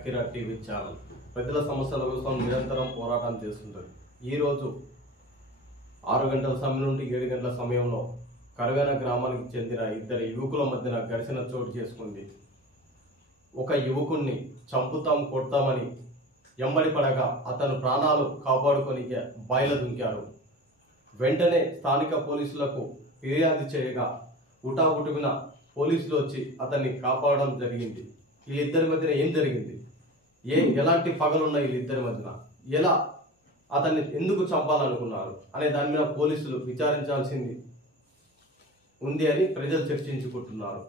Akira TV channel ప్రజల సమస్యల కోసం నిరంతరం పోరాటం చేస్తుంటుంది. ఈరోజు 6 గంటల సమయం నుండి 7 గంటల సమయంలో కరవేన గ్రామానికి చెందిన ఇద్దరు యువకుల మధ్యన ఘర్షణ చోటు చేసుకుంది. ఒక యువకుణ్ణి చంపుతాం కొడతామని ఎంబడి పడగా అతను ప్రాణాలు కాపాడుకొని బయలు దుంకారు. వెంటనే స్థానిక పోలీసులకు ఫిర్యాదు చేయగా హుటాహుటిన పోలీసులు వచ్చి అతన్ని కాపాడడం జరిగింది. వీళ్ళిద్దరి మధ్యన ఏం జరిగింది, ఎలాంటి పగలున్నాయి వీళ్ళిద్దరి మధ్యన, ఎలా అతన్ని ఎందుకు చంపాలనుకున్నారు అనే దాని మీద పోలీసులు విచారించాల్సింది ఉంది అని ప్రజలు చర్చించుకుంటున్నారు.